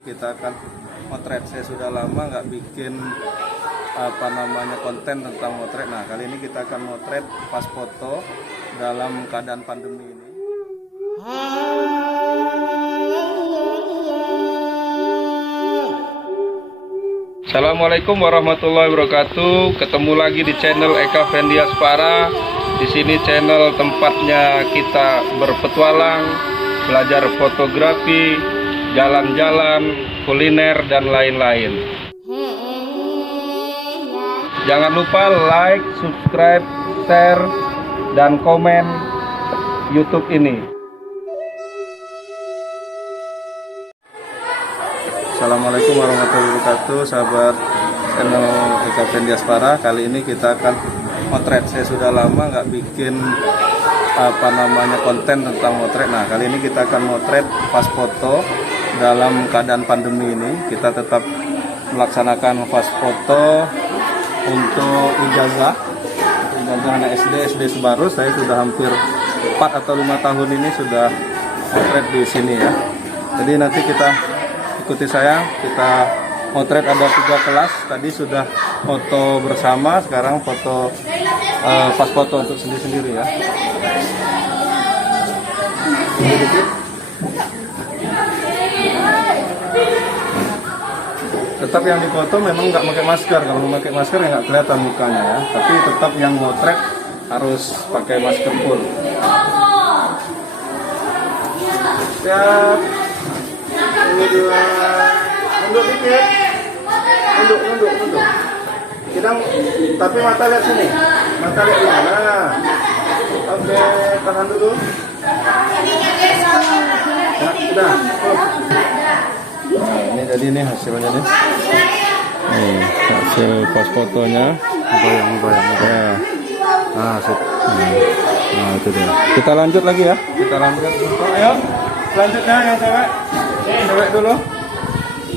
Kita akan motret. Saya sudah lama nggak bikin konten tentang motret. Nah, kali ini kita akan motret pas foto dalam keadaan pandemi ini. Assalamualaikum warahmatullahi wabarakatuh. Ketemu lagi di channel Eka Fendiaspara. Di sini channel tempatnya kita berpetualang, belajar fotografi, jalan-jalan, kuliner, dan lain-lain. Jangan lupa like, subscribe, share, dan komen YouTube ini. Assalamualaikum warahmatullahi wabarakatuh, sahabat channel Eka Fendiaspara. Kali ini kita akan motret. Saya sudah lama nggak bikin konten tentang motret. Nah, kali ini kita akan motret pas foto dalam keadaan pandemi ini. Kita tetap melaksanakan pas foto untuk ijazah anak SD Sebaru. Saya sudah hampir 4 atau 5 tahun ini sudah motret di sini ya. Jadi nanti kita ikuti saya, kita motret ada 3 kelas. Tadi sudah foto bersama, sekarang foto pas foto untuk sendiri-sendiri ya. Tetap yang dipoto memang nggak pakai masker. Kalau memakai masker ya nggak kelihatan mukanya ya. Tapi tetap yang motret harus pakai masker full. Siap. Ini 2. Mundur dikit. Mundur. Kita, tapi mata lihat sini. Mata lihat di mana? Oke, tahan dulu. Ya, sudah. Nah, ini jadi nih hasilnya nih. Nih, hasil pos fotonya. Bayang. Ya. Nah, nah, itu dia. Kita lanjut lagi ya. Kita lanjut. Ayo, selanjutnya yang cewek. Cewek dulu.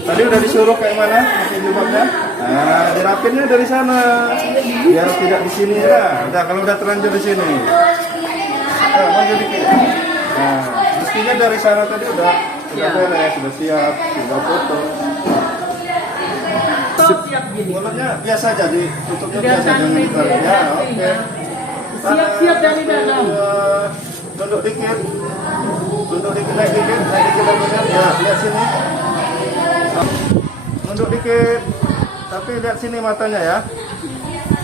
Tadi udah disuruh kayak mana? Pakai jilbabnya. Nah, dirapinnya dari sana. Biar tidak di sini ya. Udah, kalau udah terlanjur di sini. Nah, maju dikit. Nah, mestinya dari sana tadi udah beres, sudah siap, sudah foto. Siap gini. Mulutnya biasa aja, tutupnya biasa jangan ditarik. Ya, oke. Siap dari dalam. Tunduk dikit. Naik dikit mobilnya. Ya, lihat sini. Tunduk dikit. Tapi lihat sini matanya ya.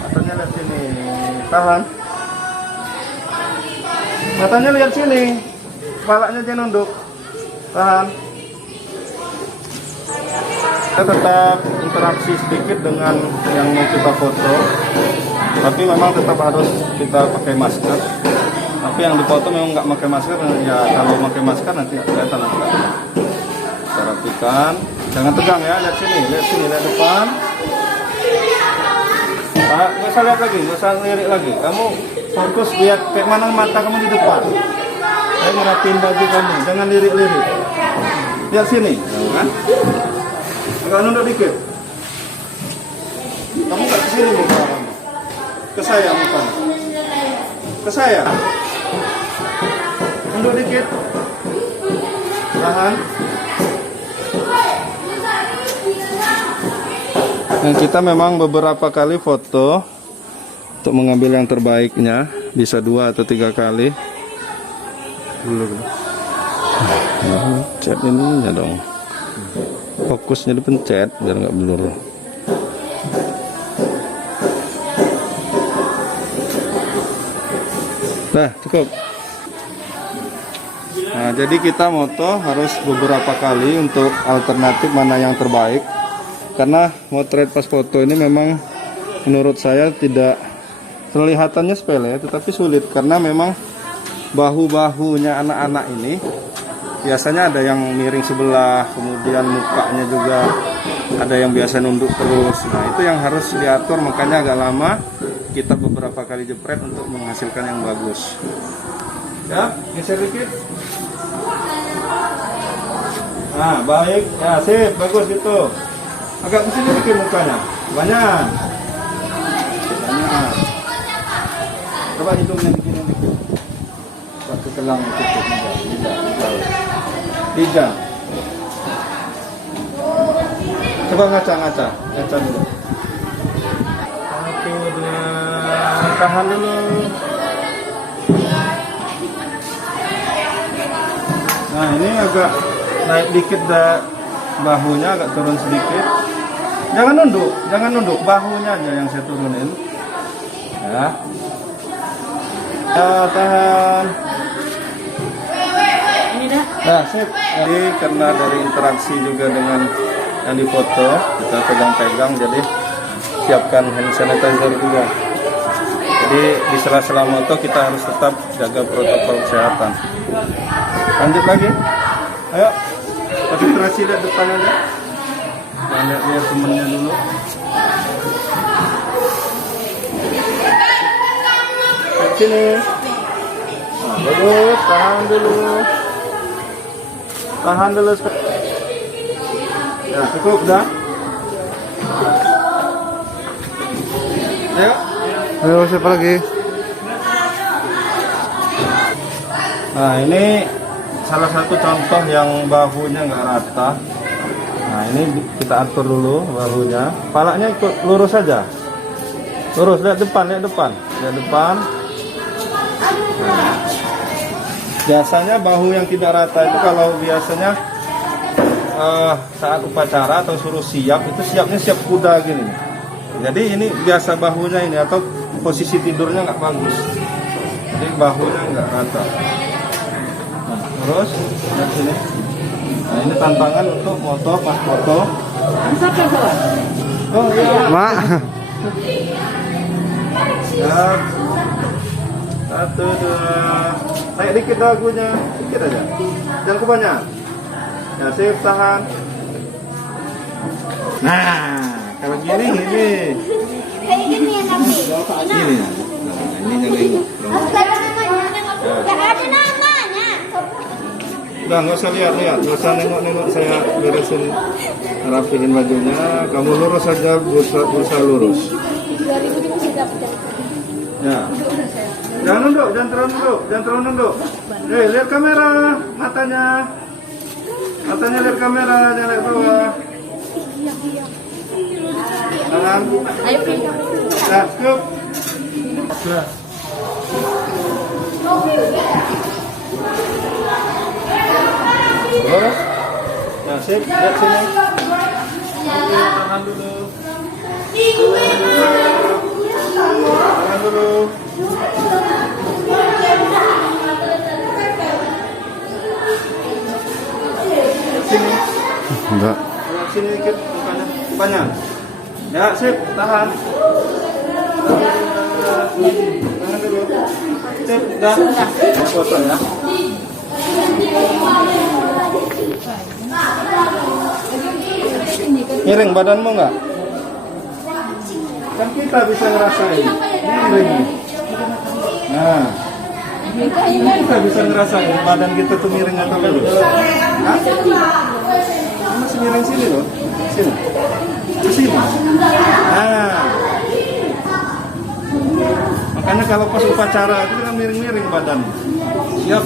Matanya lihat sini. Tahan. Matanya lihat sini. Kepalanya jangan nunduk. Tahan. Kita tetap interaksi sedikit dengan yang mau kita foto, tapi memang tetap harus kita pakai masker. Tapi yang dipoto memang nggak pakai masker ya. Kalau pakai masker nanti kelihatan. Kita rapikan. Jangan tegang ya. Lihat sini, lihat depan. Nggak usah lihat lagi, nggak usah ngelirik lagi. Kamu fokus lihat kayak mana mata kamu di depan. Saya ngerapiin baju kamu, jangan lirik-lirik. Lihat sini, kan? Agak nunduk dikit. Kamu nggak ke sini muka kamu. Ke saya muka. Ke saya. Nunduk dikit. Tahan. Dan kita memang beberapa kali foto untuk mengambil yang terbaiknya, bisa 2 atau 3 kali. Dulu. Pencet ininya dong. Fokusnya dipencet biar nggak blur. Nah, cukup. Nah, jadi kita moto harus beberapa kali untuk alternatif mana yang terbaik. Karena motret pas foto ini memang menurut saya tidak kelihatannya sepele, tetapi sulit karena memang bahu-bahunya anak-anak ini biasanya ada yang miring sebelah, kemudian mukanya juga ada yang biasa nunduk terus. Nah, itu yang harus diatur, makanya agak lama kita beberapa kali jepret untuk menghasilkan yang bagus. Ya, geser dikit. Nah, baik. Ya, sip, bagus itu. Agak kesini dikit mukanya. Banyak. Coba hidungnya dikit. Pakai kelang tutup. Tidak. Coba ngaca dulu. Satu, dua, tahan dulu. Nah ini agak naik dikit bahunya, agak turun sedikit. Jangan nunduk, bahunya aja yang saya turunin. Ya, tahan. Nah, sip. Jadi karena dari interaksi juga dengan yang difoto, kita pegang-pegang, jadi siapkan hand sanitizer juga. Jadi di sela-sela moto kita harus tetap jaga protokol kesehatan. Lanjut lagi. Ayo, konsentrasi lihat depan aja. Lihat temennya dulu. Sini. Nah, bagus, tahan dulu. Ya, cukup dah. Ayo, siapa lagi? Nah, ini salah satu contoh yang bahunya nggak rata. Nah, ini kita atur dulu bahunya. Palanya ikut lurus saja. Lurus, lihat depan. Nah, biasanya bahu yang tidak rata itu kalau biasanya saat upacara atau suruh siap, itu siapnya siap kuda gini. Jadi ini biasa bahunya ini, atau posisi tidurnya nggak bagus. Jadi bahunya nggak rata. Nah, terus lihat sini. Nah, ini tantangan untuk moto, pas foto. Oh iya, Mak. Ya. Satu, dua. Naik dikit dagunya, dikit aja. Jangan kebanyakan. Ya, sip, tahan. Nah, kalau gini. Kayak gini ya, Nabi. Gini. Nah, ini yang nengok. Gak ada namanya. Udah, nggak usah lihat. Nggak usah nengok saya beresin, rapihin bajunya. Kamu lurus saja, berusaha lurus. Ya. Jangan terlalu nunduk. Lihat kamera, matanya lihat kamera, jangan lihat bawah. Tangan. Ayo, Nah, cukup. Terus. Nah, sip, lihat sini. Tangan dulu. Sini. Enggak. Sini dikit mukanya. Ya, sip, tahan. Tahan dulu. Sip, dah. Foto ya. Miring badanmu enggak? Kan kita bisa ngerasain. Miring. Nah. Kita bisa ngerasain badan kita tuh miring atau lurus. Hah? Masih miring sini loh. Sini. Sini. Nah. Makanya kalau pas upacara itu kan miring-miring badan. Siap.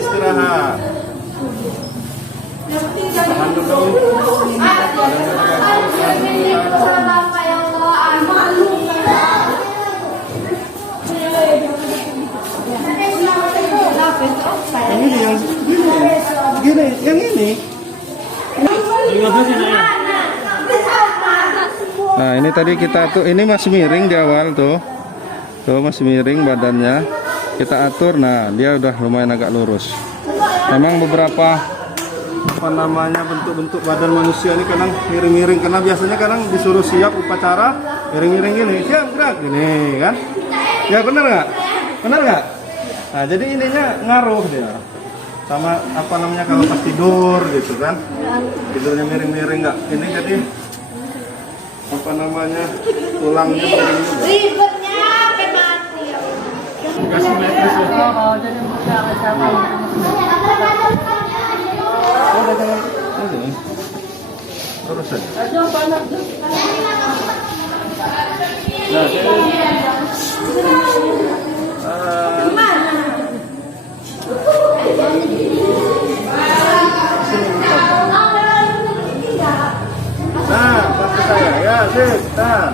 Istirahat. Tahan dulu. Yang ini, yang ini. Nah, ini tadi kita tuh, ini masih miring di awal tuh masih miring badannya. Kita atur, nah dia udah lumayan agak lurus. Memang beberapa bentuk-bentuk badan manusia ini kadang miring-miring, karena biasanya kadang disuruh siap upacara miring-miring gini, siap gerak gini kan? Ya benar nggak? Nah, jadi ininya ngaruh dia sama kalau pas tidur gitu kan, tidurnya miring-miring nggak ini, jadi tulangnya miring juga. Ribetnya sampai mati. Kasih matris ya. Jadi buka sama. Oh, jangan ini. Terus saja. Nah, sip. Tahan.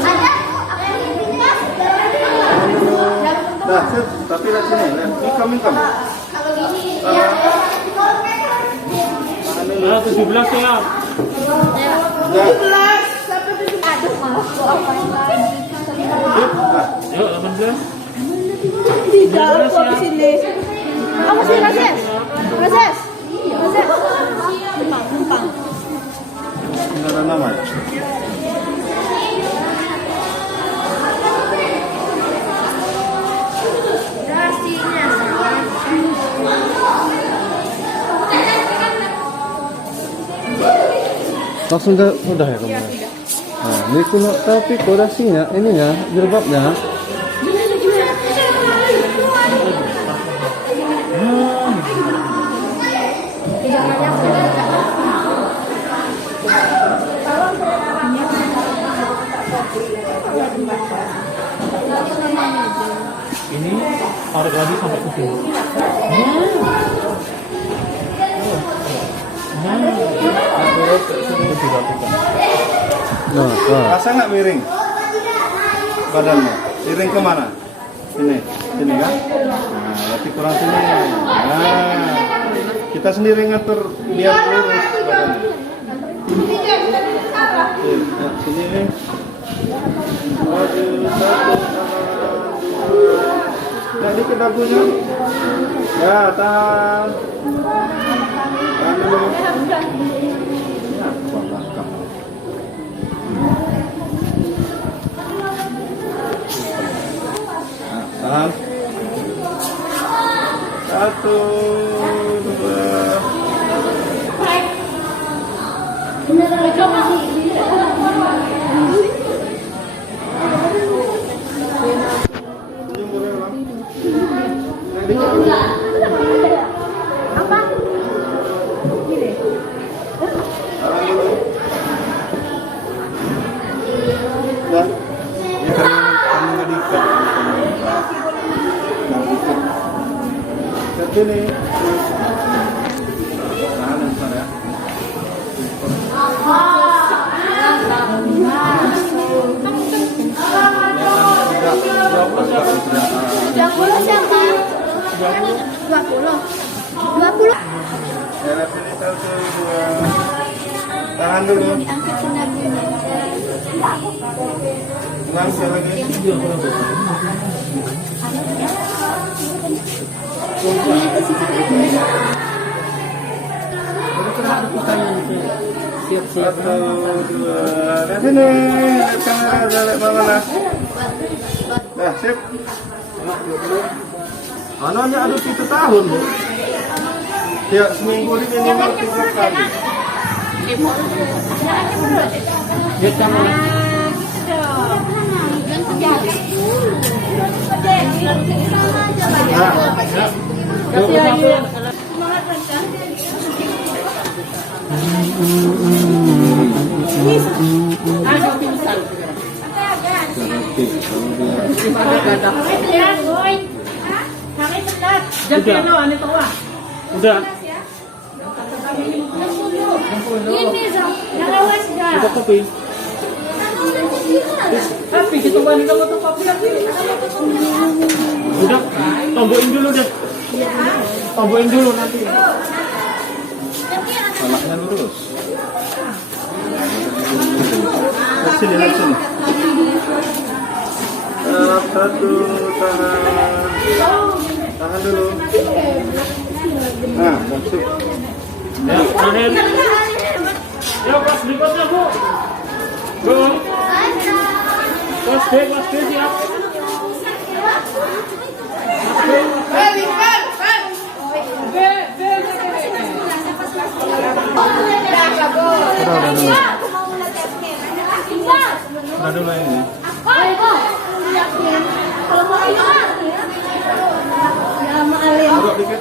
Ada apa yang pintas? Dah, sip. Tapi lihat sini. Income. Kalau gini ya. Ah, 17 ya. 17 sampai 17. Aduh, malas gua apain lagi. Yuk, 18. Tidak, aku di sini. Apa sih, Rases? Rases? Rases? Numpang. Nggak ada nama ya? Rasinya Langsung udah ya kamu? Nah, ini kuno tapi kodasinya, ininya, jilbabnya. Ini tarik lagi sampai ke sini. Nah, rasa nggak miring badannya? Miring kemana? Sini kan? Nah, berarti kurang sini. Nah, kita sendiri ngatur biar lurus badannya. Nah, sini nih. Maju, satu, nah, dikit dagunya. Ya, tahan. Tahan dulu. Tahan. 1, 2. Senyum boleh, Bang? Nah, dikit. apa? Tahan dulu. Dah. Ya, kamu nggak diikat. Lihat sini. Tahan bentar ya. Yang puluh siapa? 20. 20. Ya, lihat sini. 1, 2. Tahan dulu. Angkat sendalnya. Ulang sekali lagi. Siap-siap. 1, 2. Lihat sini. Lihat kamera. Lihat mana. Dah, sip. Anaknya ada 7 tahun. Ya, seminggu ini minimal 3 kali. Lihat kamera. Udah. Ini Zam, yang awas dah. Kita kopi. Tapi kita balik ke foto kopi lagi. Udah, tombokin dulu deh. Tombokin dulu nanti. Anaknya lurus. Lihat sini, lihat sini. 1, tahan. Tahan dulu. Nah, masuk. Ya, terakhir. Ya, kelas berikutnya, Bu. Bu. Kelas D siap. Udah dulu ini. Kalau mau Duduk dikit.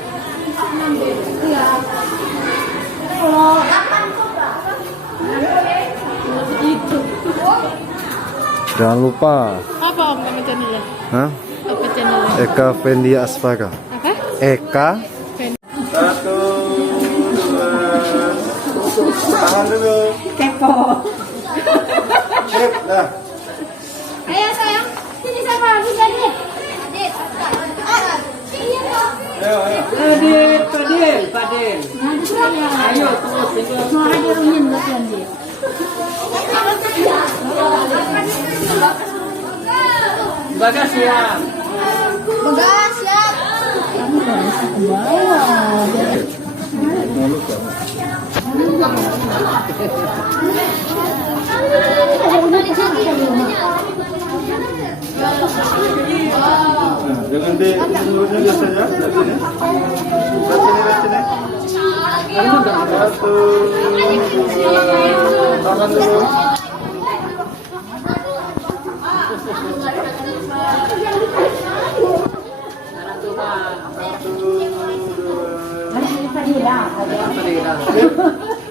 Jangan lupa. apa om nama channelnya? Hah? Apa channelnya? Eka Fendi Aspaga. Apa? Eka. 1, 2. Tahan dulu. Kepo. Sip, dah. Ayo sayang, sini sama Adik. Adik. Ayo, ayo. Padel. Ayo, terus. Suara dia runyin latihan dia. Bagas siap. Begas siap. Kamu harus ke bawah. Malu kok. Nah, jangan di mulutnya biasa aja, lihat sini. Lihat sini. Satu, dua, tangan dulu.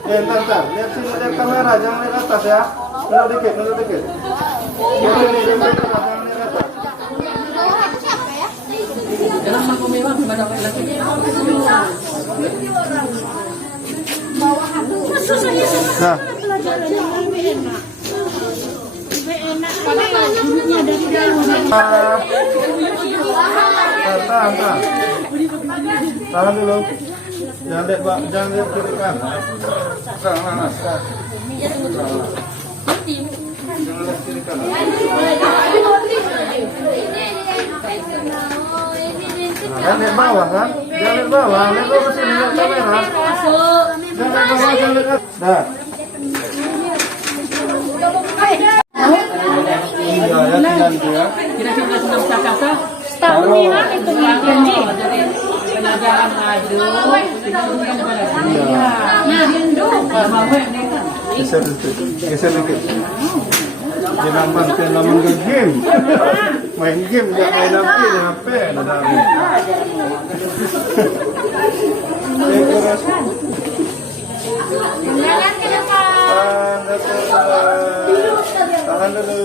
Entar. Lihat sini, lihat kamera, jangan lihat atas ya. Nunduk dikit. Lihat sini, jangan lihat atas. Jangan mampu mewah kepada laki. Susahnya Nah, pelajaran yang lebih enak. Lebih enak karena dulunya dari dalam. tahan. Tahan dulu. Jangan lihat kiri kanan. Jangan lihat kiri kanan. Jangan lihat bawah kan? Jangan lihat bawah. Lihat ke sini, lihat kamera. Jangan lihat bawah, jangan lihat. Dah. Iya, ya tinggal itu ya. Kira-kira sudah bisa kata? Setahun ya itu janji. Jadi pelajaran maju. Nah, Hindu. Geser dikit. Jangan main game. Main game dia main HP, ada Jalan ke depan. Tahan dulu.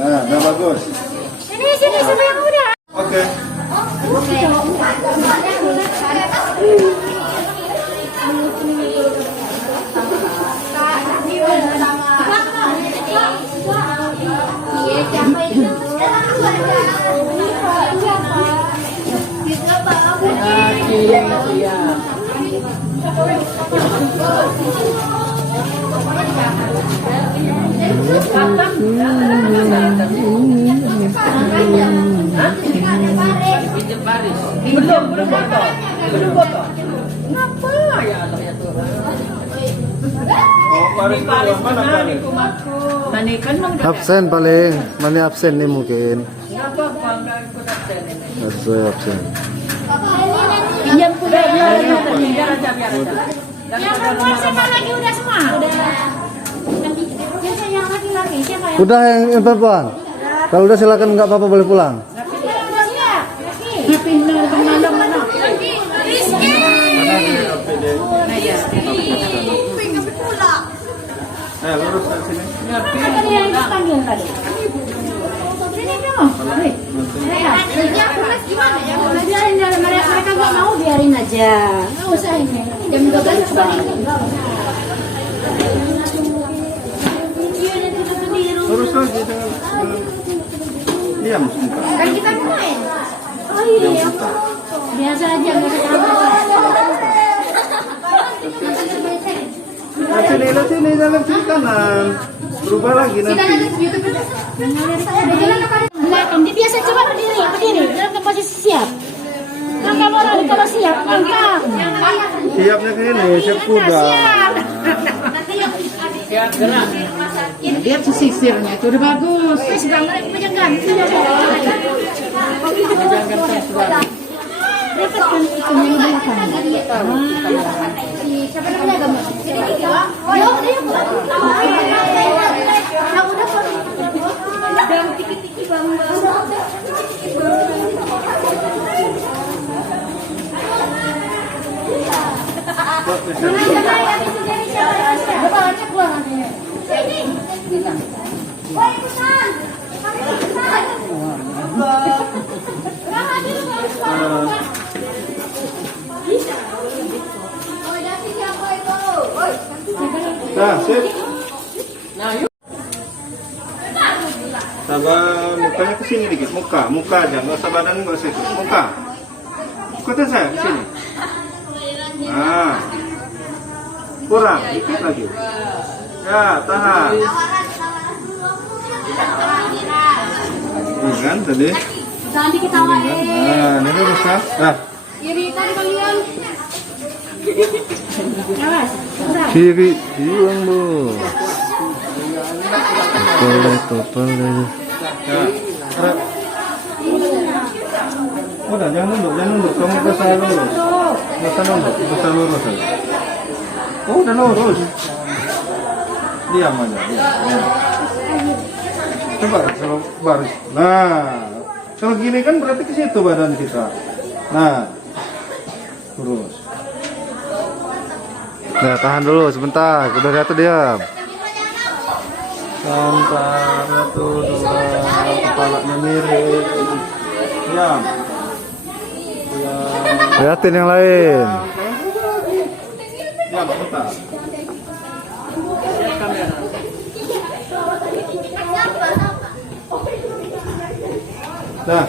Nah, udah bagus. Sini sama yang muda. Oke. Belum foto. Kenapa ya Allah ya Tuhan? Oh, paling mana kali? Manikan mang Absen paling, mana absen nih mungkin. Kenapa bangga ikut absen ini? Sesuai absen. Pinjam kuda. Biar aja. Yang perempuan siapa lagi udah semua? Udah. Biasa yang laki-laki siapa yang? Udah yang perempuan. Kalau udah silakan nggak apa-apa boleh pulang. Udah siap. Pindah kemana mana? Rizky. Lurus ke sini. Apa dia yang dipanggil tadi? Sini dong. Ini aku mas gimana ya? Biarin mereka nggak mau biarin aja. Nggak usah ini. Jam 12 balik. Lurus lagi jangan diam sebentar. Kan kita main. Oh iya. Biasa aja nggak Lihat sini, jalan kiri kanan. Berubah lagi nanti. Dia biasa coba berdiri dalam posisi siap. Kalau siap, angkat. Siapnya ke ini, siap kuda. Siap gerak. Lihat sisirnya itu udah bagus. Wis gambar pegang ganti. Repot kan itu yang belakang. Siapa namanya gambar? Oh, ya udah. Udah tiki-tiki bang. Nah, sip. Nah, yuk. Sabar, mukanya ke sini dikit. Muka aja, nggak usah badan, nggak usah itu. Muka. Ikutin saya ke sini. Nah, kurang, dikit lagi. Ya, tahan. Ini kan tadi. Jangan diketawain. Nah, ini lurus ya. Nah, Iritan kalian. Awas. Kiri, hilang bu. Topel. ya. Udah, jangan nunduk. Kamu berusaha lurus. Berusaha lurus aja. Oh, udah lurus. Diam aja, diam. Coba kalau baris. Nah, kalau gini kan berarti ke situ badan kita. Nah, terus. Nah, tahan dulu sebentar. Udah jatuh diam. Santai, satu, dua, kepalanya miring. Diam. Liatin yang lain. Diam, bentar. Nah.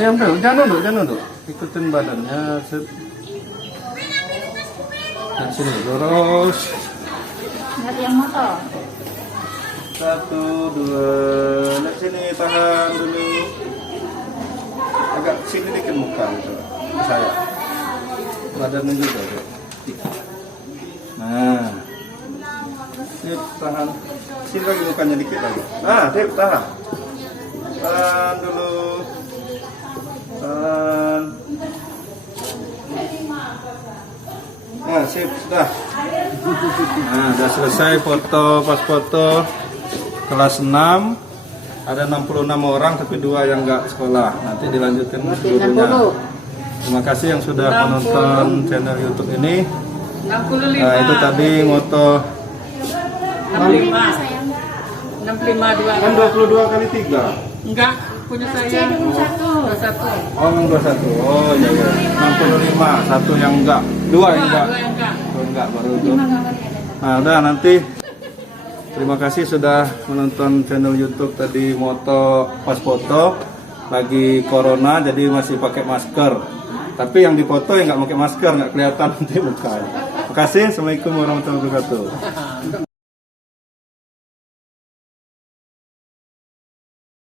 Diam dulu, jangan nunduk. Ikutin badannya. Set. Nah, sini lurus. Lihat yang motor. 1, 2. Lihat sini, tahan dulu. Agak sini dikit muka gitu. Saya. Badannya juga. Tuh. Nah. Sip, tahan. Sini lagi mukanya dikit lagi. Nah, sip, tahan. Tahan dulu. Tahan. Nah, sip, sudah. Nah, sudah selesai foto, pas foto kelas 6. Ada 66 orang tapi 2 yang nggak sekolah. Nanti dilanjutkan seluruhnya. Terima kasih yang sudah menonton channel YouTube ini. 65. Nah, itu tadi moto 65 2. kan 22 kali 3. Enggak, punya saya. 21. Oh, yang 21. Oh, iya iya. 65, satu yang enggak. 2 yang enggak. 2 yang enggak. Oh, enggak baru itu. Nah, udah nanti terima kasih sudah menonton channel YouTube tadi moto pas foto lagi corona jadi masih pakai masker. Tapi yang dipoto yang nggak pakai masker nggak kelihatan nanti mukanya. Terima kasih. Assalamualaikum warahmatullahi wabarakatuh.